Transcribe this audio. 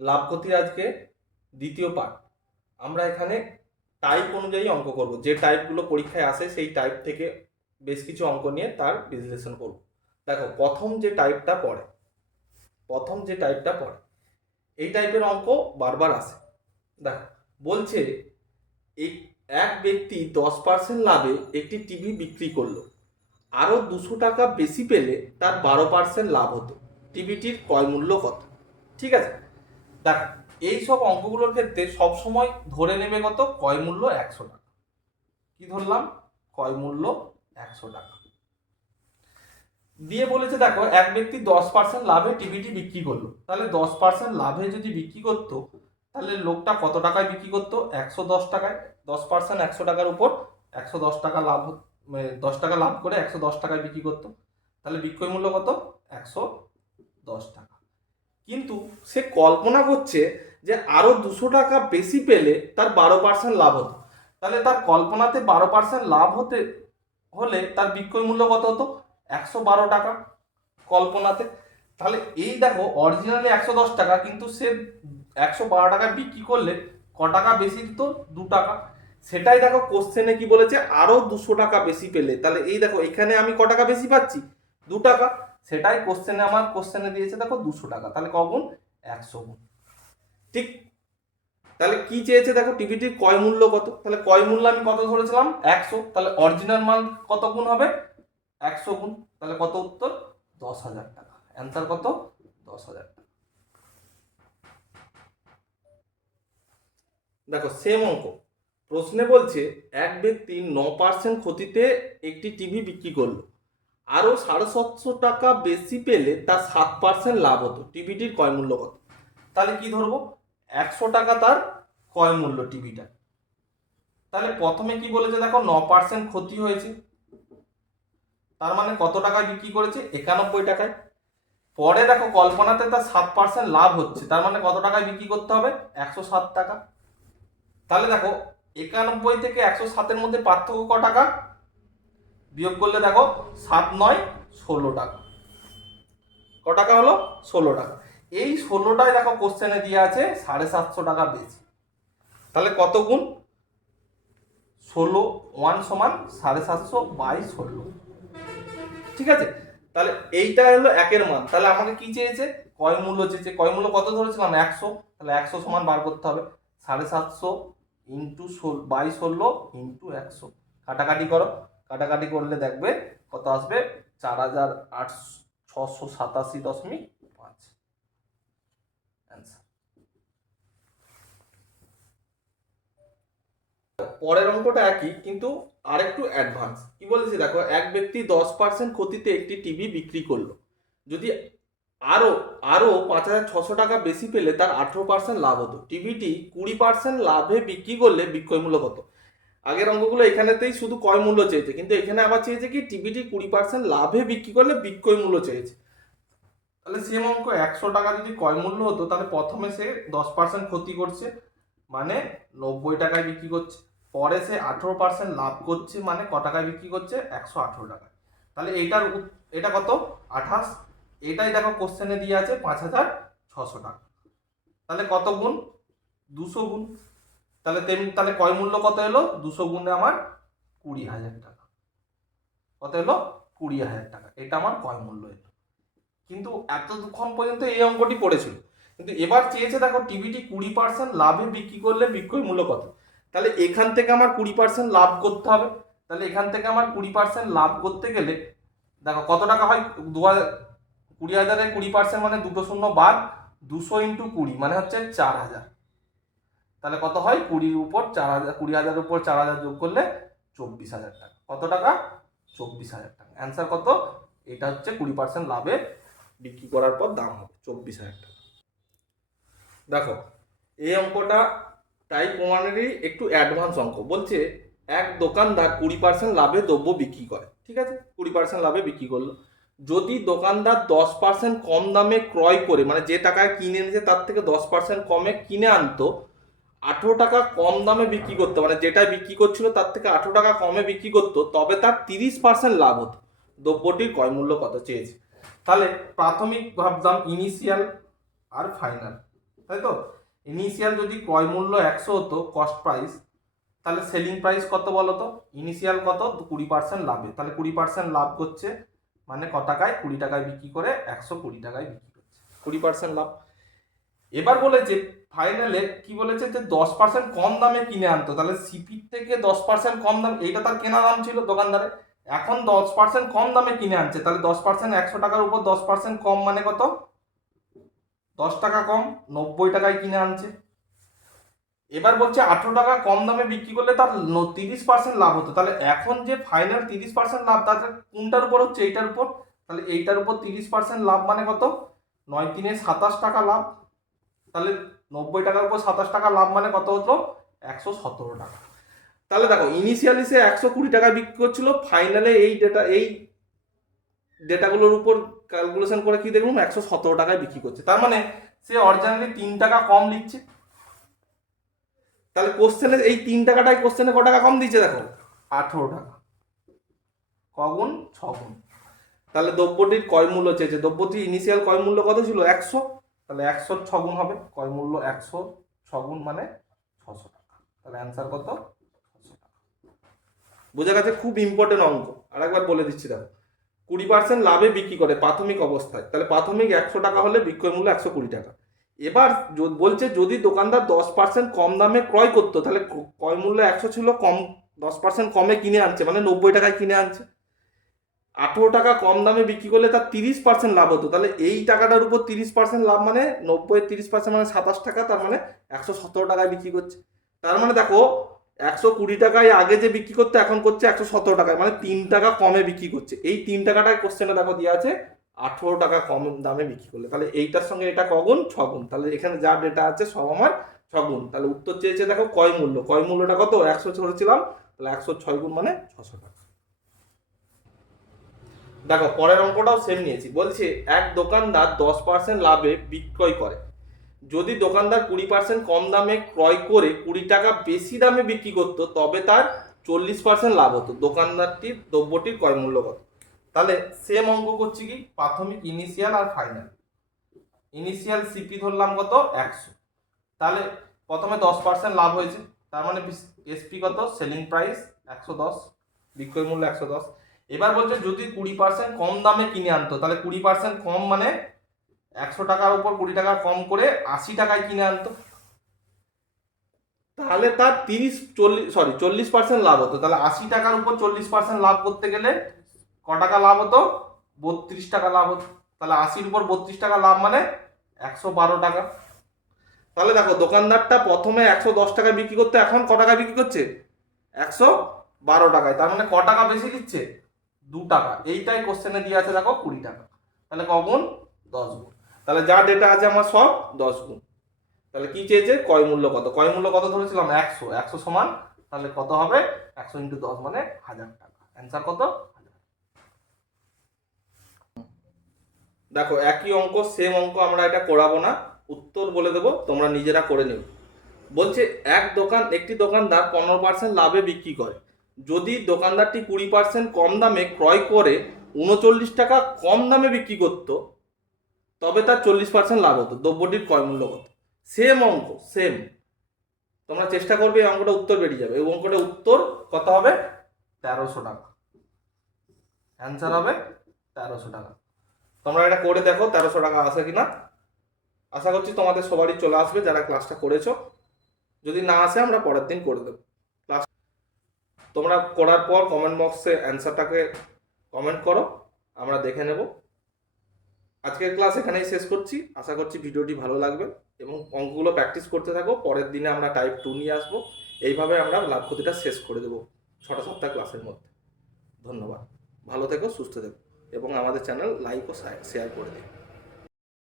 লাভ ক্ষতির আজকে দ্বিতীয় পার্ট আমরা এখানে টাইপ অনুযায়ী অঙ্ক করব। যে টাইপগুলো পরীক্ষায় আসে, সেই টাইপ থেকে বেশ কিছু অঙ্ক নিয়ে তার বিশ্লেষণ করব। দেখো, প্রথম যে টাইপটা পড়ে, প্রথম যে টাইপটা পড়ে, এই টাইপের অঙ্ক বারবার আসে। দেখো, বলছে এই এক ব্যক্তি দশ পার্সেন্ট লাভে একটি টিভি বিক্রি করল। আরও দুশো টাকা বেশি পেলে তার বারো পার্সেন্ট লাভ হতো। টিভিটির ক্রয় মূল্য কত? ঠিক আছে? দেখ এই সব অঙ্কগুলোর ক্ষেত্রে সবসময় ধরে নেবে কত? ক্রয় মূল্য একশো টাকা। কি ধরলাম? ক্রয় মূল্য একশো টাকা। দিয়ে বলেছে, দেখো, এক ব্যক্তি দশ পার্সেন্ট লাভে টিভিটি বিক্রি করল। তাহলে দশ পার্সেন্ট লাভে যদি বিক্রি করতো, তাহলে লোকটা কত টাকায় বিক্রি করতো? একশো দশ টাকায়। দশ পার্সেন্ট একশো টাকার উপর একশো দশ টাকা লাভ মানে দশ টাকা লাভ করে একশো দশ টাকায় বিক্রি করতো। তাহলে বিক্রয় মূল্য কত? একশো দশ টাকা। কিন্তু সে কল্পনা করছে যে আরও দুশো টাকা বেশি পেলে তার বারো পার্সেন্ট লাভ হতো। তাহলে তার কল্পনাতে বারো পার্সেন্ট লাভ হতে, হলে তার বিক্রয় মূল্য কত হতো? একশো বারো টাকা কল্পনাতে। তাহলে এই দেখো অরিজিনালি একশো দশ টাকা, কিন্তু সে একশো বারো টাকা বিক্রি করলে ক টাকা বেশি দিত? দু টাকা। সেটাই দেখো কোশ্চেনে কি বলেছে? আরও দুশো টাকা বেশি পেলে। তাহলে এই দেখো, এখানে আমি ক টাকা বেশি পাচ্ছি? দু টাকা। সেটাই কোশ্চেনে আমার কোশ্চেনে দিয়েছে, দেখো দুশো টাকা। তাহলে কগুণ একশো গুণ। ঠিক? তাহলে কি চেয়েছে দেখো, টিভিটির কয় মূল্য কত? তাহলে কয় মূল্য আমি কত ধরেছিলাম? একশো। তাহলে অরিজিনাল মান কত গুণ হবে? একশো গুণ। তাহলে কত উত্তর? দশ হাজার টাকা। অ্যান্সার কত? দশ হাজার টাকা। দেখো সেম অঙ্ক। প্রশ্নে বলছে, এক ব্যক্তি ন পার্সেন্ট ক্ষতিতে একটি টিভি বিক্রি করল। আরও সাড়ে সাতশো টাকা বেশি পেলে তার সাত পার্সেন্ট লাভ হতো টিভিটির ক্রয় মূল্য কত? তাহলে কি ধরবো? একশো টাকা তার ক্রয় মূল্য টিভিটা তাহলে প্রথমে কি বলেছে দেখো, ন পার্সেন্ট ক্ষতি হয়েছে। তার মানে কত টাকায় বিক্রি করেছে? একানব্বই টাকায়। পরে দেখো, কল্পনাতে তার সাত পার্সেন্ট লাভ হচ্ছে। তার মানে কত টাকায় বিক্রি করতে হবে? একশো সাত টাকা। তাহলে দেখো, একানব্বই থেকে একশো সাতের মধ্যে পার্থক্য ক টাকা? বিয়োগ করলে দেখো সাত নয় ষোলো টাকা। ক টাকা হলো? ষোলো টাকা। এই ষোলোটায় দেখো কোশ্চেনে দিয়ে আছে সাড়ে সাতশো টাকা বেশি। তাহলে কত গুণ? ষোলো ওয়ান সমান সাড়ে সাতশো বাই ষোলো। ঠিক আছে? তাহলে এইটা হলো একের মান। তাহলে আমাকে কি চেয়েছে? কয় মূল্য চেয়েছে। কয় মূল্য কত ধরেছিলাম? একশো। তাহলে একশো সমান বার করতে হবে। সাড়ে সাতশো ইন্টু বাই ষোলো ইন্টু একশো। কাটাকাটি করো। কাটাকাটি করলে দেখবে কত আসবে? চার হাজার আট ছশো সাতাশি দশমিক পাঁচ। পরের অঙ্কটা একই, কিন্তু আরেকটু অ্যাডভান্স কি বলেছি দেখো, এক ব্যক্তি দশ পার্সেন্ট ক্ষতিতে একটি টিভি বিক্রি করল। যদি আরও আরও পাঁচ হাজার ছশো টাকা বেশি পেলে তার আঠেরো পার্সেন্ট লাভ হতো। টিভিটি কুড়ি পার্সেন্ট লাভে বিক্রি করলে বিক্রয় মূল্য কত? আগের অঙ্কগুলো এখানেতেই শুধু ক্রয় মূল্য চেয়েছে, কিন্তু এখানে আবার চেয়েছে কি টিভিটি কুড়ি পার্সেন্ট লাভে বিক্রি করলে বিক্রয় মূল্য চেয়েছে। তাহলে সেম অঙ্ক একশো টাকা যদি ক্রয় মূল্য হতো, তাহলে প্রথমে সে দশ পার্সেন্ট ক্ষতি করছে মানে নব্বই টাকায় বিক্রি করছে। পরে সে আঠেরো পার্সেন্ট লাভ করছে মানে ক টাকায় বিক্রি করছে? একশো আঠেরো টাকায়। তাহলে এইটার এটা কত? আঠাশ। এটাই দেখো কোশ্চেনে দিয়ে আছে পাঁচ হাজার ছশো টাকা। তাহলে কত গুণ? দুশো গুণ। তাহলে তেমনি তাহলে কয় মূল্য কত এলো? দুশো গুণে আমার কুড়ি হাজার টাকা। কত এলো? কুড়ি হাজার টাকা। এটা আমার কয় মূল্য এলো। কিন্তু এতক্ষণ পর্যন্ত এই অঙ্কটি পড়েছিল কিন্তু এবার চেয়েছে, দেখো, টিভিটি কুড়ি পার্সেন্ট লাভে বিক্রি করলে বিক্রয় মূল্য কত? তাহলে এখান থেকে আমার কুড়ি পার্সেন্ট লাভ করতে হবে। তাহলে এখান থেকে আমার কুড়ি পার্সেন্ট লাভ করতে গেলে, দেখো, কত টাকা হয়? দু হাজার, কুড়ি হাজারে কুড়ি পার্সেন্ট মানে দুটো শূন্য বাদ, দুশো ইন্টু কুড়ি মানে হচ্ছে চার হাজার। তাহলে কত হয়? কুড়ির উপর চার হাজার, কুড়ি হাজারের উপর চার হাজার যোগ করলে চব্বিশ হাজার টাকা। কত টাকা? চব্বিশ হাজার টাকা। অ্যান্সার কত? এটা হচ্ছে কুড়ি পার্সেন্ট লাভে বিক্রি করার পর দাম হবে, চব্বিশ হাজার টাকা। দেখো, এই অঙ্কটা টাইপ ওয়ানেরই একটু অ্যাডভান্স অঙ্ক। বলছে, এক দোকানদার কুড়ি পার্সেন্ট লাভে দ্রব্য বিক্রি করে। ঠিক আছে? কুড়ি পার্সেন্ট লাভে বিক্রি করল। যদি দোকানদার দশ পার্সেন্ট কম দামে ক্রয় করে মানে যে টাকায় কিনে এনেছে, তার থেকে দশ পার্সেন্ট কমে কিনে আনতো আঠেরো টাকা কম দামে বিক্রি করতো মানে যেটা বিক্রি করছিল তার থেকে আঠেরো টাকা কমে বিক্রি করতো, তবে তার তিরিশ পার্সেন্ট লাভ হতো। দ্রব্যটির ক্রয় মূল্য কত চেয়েছে? তাহলে প্রাথমিক ভাবতাম ইনিশিয়াল আর ফাইনাল তাই তো? ইনিশিয়াল যদি ক্রয় মূল্য একশো হতো কস্ট প্রাইস তাহলে সেলিং প্রাইস কত বলো তো? ইনিশিয়াল কত? কুড়ি পার্সেন্ট লাভে। তাহলে কুড়ি পার্সেন্ট লাভ করছে মানে ক টাকায়? কুড়ি টাকায় বিক্রি করে একশো কুড়ি টাকায় বিক্রি করছে। কুড়ি পার্সেন্ট লাভ। এবার বলেছে ফাইনালে কি বলেছে যে দশ পার্সেন্ট কম দামে কিনে আনতো। তাহলে সিপির থেকে দশ পার্সেন্ট কম দাম, এইটা তার কেনা দাম ছিল দোকানদারে। এখন দশ পার্সেন্ট কম দামে কিনে আনছে, তাহলে দশ পার্সেন্ট একশো টাকার উপর দশ পার্সেন্ট কম মানে কত? দশ টাকা কম, নব্বই টাকায় কিনে আনছে। এবার বলছে আঠেরো টাকা কম দামে বিক্রি করলে তার তিরিশ পার্সেন্ট লাভ হতো। তাহলে এখন যে ফাইনাল তিরিশ পার্সেন্ট লাভ তাদের কোনটার উপর হচ্ছে এইটার উপর? তাহলে এইটার উপর তিরিশ পার্সেন্ট লাভ মানে কত? নয়, তিনে সাতাশ টাকা লাভ। তাহলে নব্বই টাকার উপর সাতাশ টাকা লাভ মানে কত হতো একশো সতেরো টাকা। তাহলে দেখো ইনিশিয়ালি সে একশো কুড়ি টাকা বিক্রি করছিল ফাইনালে এই ডেটা এই ডেটাগুলোর উপর ক্যালকুলেশন করে কি দেখুন, একশো সতেরো টাকায় বিক্রি করছে। তার মানে সে অরিজিনালি তিন টাকা কম নিচ্ছে তাহলে কোশ্চেনে এই তিন টাকাটাই কোশ্চেনে ক টাকা কম দিচ্ছে দেখো? আঠেরো টাকা। কগুণ ছগুণ তাহলে দ্রব্যটির কয় মূল্য চেয়েছে। দ্রব্যটির ইনিশিয়াল কয় মূল্য কত ছিল? একশো। তাহলে একশো ছগুণ হবে। কয় মূল্য একশো ছগুণ মানে ছশো টাকা। তাহলে অ্যান্সার কত? ছশো টাকা। বোঝা গেছে খুব ইম্পর্টেন্ট অঙ্ক। আর একবার বলে দিচ্ছি, দেখো। কুড়ি পার্সেন্ট লাভে বিক্রি করে প্রাথমিক অবস্থায়। তাহলে প্রাথমিক একশো টাকা হলে বিক্রয় মূল্য একশো কুড়ি টাকা। এবার বলছে যদি দোকানদার দশ পার্সেন্ট কম দামে ক্রয় করতো, তাহলে ক্রয় মূল্য একশো ছিল, কম দশ পার্সেন্ট কমে কিনে আনছে মানে নব্বই টাকায় কিনে আনছে। আঠেরো টাকা কম দামে বিক্রি করলে তার তিরিশ পার্সেন্ট লাভ হতো। তাহলে এই টাকাটার উপর তিরিশ পার্সেন্ট লাভ মানে নব্বই, তিরিশ পার্সেন্ট মানে সাতাশ টাকা, তার মানে একশো সতেরো টাকায় বিক্রি করছে। তার মানে দেখো, একশো কুড়ি টাকায় আগে যে বিক্রি করতে, এখন করছে একশো সতেরো টাকায় মানে তিন টাকা কমে বিক্রি করছে। এই তিন টাকাটায় কোশ্চেনে দেখো দেওয়া আছে, আঠেরো টাকা কম দামে বিক্রি করলে। তাহলে এইটার সঙ্গে এটা কগুণ ছগুণ তাহলে এখানে যা ডেটা আছে, সব আমার ছগুণ তাহলে উত্তর চেয়েছে দেখো, কয় মূল্য? কয় মূল্যটা কত? একশো ধরেছিলাম তাহলে একশো ছয় গুণ মানে ছশো টাকা। দেখো, পরের অঙ্কটাও সেম নিয়েছি। বলছে, এক দোকানদার দশ পার্সেন্ট লাভে বিক্রয় করে। যদি দোকানদার কুড়ি পার্সেন্ট কম দামে ক্রয় করে কুড়ি টাকা বেশি দামে বিক্রি করতো, তবে তার চল্লিশ পার্সেন্ট লাভ হতো। দোকানদারটির দ্রব্যটির ক্রয় মূল্য কত? তাহলে সেম অঙ্ক করছি কি? প্রাথমিক ইনিশিয়াল আর ফাইনাল ইনিশিয়াল সিপি ধরলাম কত? একশো। তাহলে প্রথমে দশ পার্সেন্ট লাভ হয়েছে। তার মানে এসপি কত? সেলিং প্রাইস একশো দশ, বিক্রয় মূল্য একশো দশ। এবার বলছে যদি কুড়ি পার্সেন্ট কম দামে কিনে আনতো, তাহলে কুড়ি পার্সেন্ট কম মানে একশো টাকার উপর কুড়ি টাকা কম করে আশি টাকায় কিনে আনতো। তাহলে তার তিরিশ চল্লিশ সরি চল্লিশ পার্সেন্ট লাভ হতো। তাহলে আশি টাকার উপর চল্লিশ পার্সেন্ট লাভ করতে গেলে ক টাকা লাভ হতো? বত্রিশ টাকা লাভ হতো। তাহলে আশির উপর বত্রিশ টাকা লাভ মানে একশো বারো টাকা। তাহলে দেখো, দোকানদারটা প্রথমে একশো দশ টাকায় বিক্রি করতে, এখন ক টাকায় বিক্রি করছে? একশো বারো টাকায়। তার মানে ক টাকা বেশি দিচ্ছে? দু টাকা। এইটাই কোশ্চেনে দিয়ে আছে, দেখো, কুড়ি টাকা। তাহলে কগুণ দশ গুণ। তাহলে যা ডেটা আছে আমার সব দশ গুণ। তাহলে কি চেয়েছে? কয় মূল্য কত? কয় মূল্য কত ধরেছিলাম? একশো। একশো সমান, তাহলে কত হবে? একশো ইন্টু দশ মানে হাজার টাকা। অ্যান্সার কত? দেখো, একই অঙ্ক সেম অঙ্ক আমরা এটা করাবো না। উত্তর বলে দেবো, তোমরা নিজেরা করে নেবে। বলছে, এক দোকান, একটি দোকানদার পনেরো পার্সেন্ট লাভে বিক্রি করে। যদি দোকানদারটি কুড়ি পার্সেন্ট কম দামে ক্রয় করে উনচল্লিশ টাকা কম দামে বিক্রি করতো, তবে তার চল্লিশ পার্সেন্ট লাভ হতো, দ্রব্যটির ক্রয় মূল্য কত? সেম অঙ্ক সেম তোমরা চেষ্টা করবে এই অঙ্কটা উত্তর বেরিয়ে যাবে। এই অঙ্কটা উত্তর কত হবে? তেরোশো টাকা। অ্যান্সার হবে তেরোশো টাকা। তোমরা এটা করে দেখো, তেরোশো টাকা আসে কিনা। আশা করছি তোমাদের সবারই চলে আসবে, যারা ক্লাসটা করেছ। যদি না আসে, আমরা পরের দিন করে দেবো। তোমরা করার পর কমেন্ট বক্সে অ্যান্সারটাকে কমেন্ট করো, আমরা দেখে নেব। আজকের ক্লাস এখানেই শেষ করছি। আশা করছি ভিডিওটি ভালো লাগবে এবং অঙ্কগুলো প্র্যাকটিস করতে থাকো। পরের দিনে আমরা টাইপ টু নিয়ে আসব। এইভাবে আমরা লাভ ক্ষতিটা শেষ করে দেবো ছটা সাতটা ক্লাসের মধ্যে। ধন্যবাদ। ভালো থেকো, সুস্থ থেকো এবং আমাদের চ্যানেল লাইক ও শেয়ার করে দিও।